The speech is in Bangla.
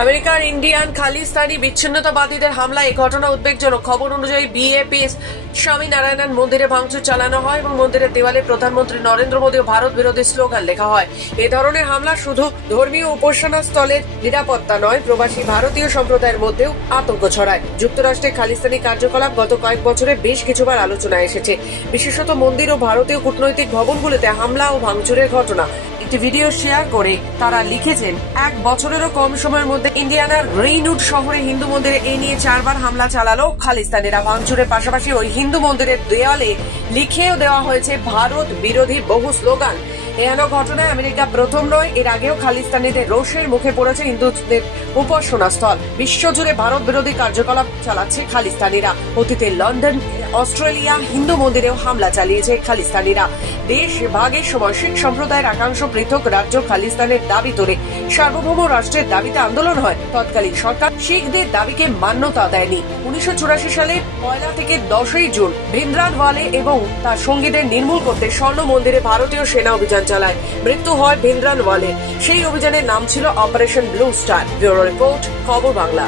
আমেরিকার ইন্ডিয়ান খালিস্তানি বিচ্ছিন্নতাবাদীদের হামলায় এই ঘটনা উদ্বেগজনক। খবর অনুযায়ী বিএপিএস স্বামীনারায়ণ মন্দিরে ভাঙচুর চালানো হয় এবং মন্দিরের দেওয়ালে প্রধানমন্ত্রী নরেন্দ্র মোদী ও ভারত বিরোধী স্লোগান লেখা হয়। এ ধরনের হামলা শুধু ধর্মীয় উপাসনা স্থলের নিরাপত্তা নয়, প্রবাসী ভারতীয় সম্প্রদায়ের মধ্যেও আতঙ্ক ছড়ায়। যুক্তরাষ্ট্রে খালিস্তানি কার্যকলাপ গত কয়েক বছরে বেশ কিছুবার আলোচনায় এসেছে, বিশেষত মন্দির ও ভারতীয় কূটনৈতিক ভবনগুলিতে হামলা ও ভাঙচুরের ঘটনা। একটি ভিডিও শেয়ার করে তারা লিখেছেন, 1 বছরেরও কম সময়ের মধ্যে ইন্ডিয়ানার গ্রিনউড শহরে হিন্দু মন্দিরে এ নিয়ে 4 বার হামলা চালালো খালিস্তানিরা। ভাঙচুরের পাশাপাশি ওই হিন্দু মন্দিরের দেয়ালে লিখেও দেওয়া হয়েছে ভারত বিরোধী বহু স্লোগান। এহেন ঘটনায় আমেরিকা প্রথম নয়, এর আগেও খালিস্তানিদের রোষের মুখে পড়েছে হিন্দুদের উপাসনা স্থল। বিশ্বজুড়ে ভারত বিরোধী কার্যকলাপ চালাচ্ছে খালিস্তানিরা। অতীতে লন্ডন, অস্ট্রেলিয়া হিন্দু মন্দিরেও হামলা চালিয়েছে খালিস্তানিরা। দেশ ভাগের সময় শিখ সম্প্রদায়ের একাংশ পৃথক রাজ্য খালিস্তানের দাবি তোলে। সার্বভৌম রাষ্ট্রের দাবিতে আন্দোলন হয়। তৎকালীন সরকার শিখদের দাবিকে মান্যতা দেয়নি। 1984 সালে 1 থেকে 10 জুন ভিন্দ্রানওয়ালে এবং তার সঙ্গীদের নির্মূল করতে স্বর্ণ মন্দিরে ভারতীয় সেনা অভিযান চালায়। মৃত্যু হয় ভিন্দ্রানওয়ালে। সেই অভিযানের নাম ছিল operation blue star. Bureau report, খবর বাংলা।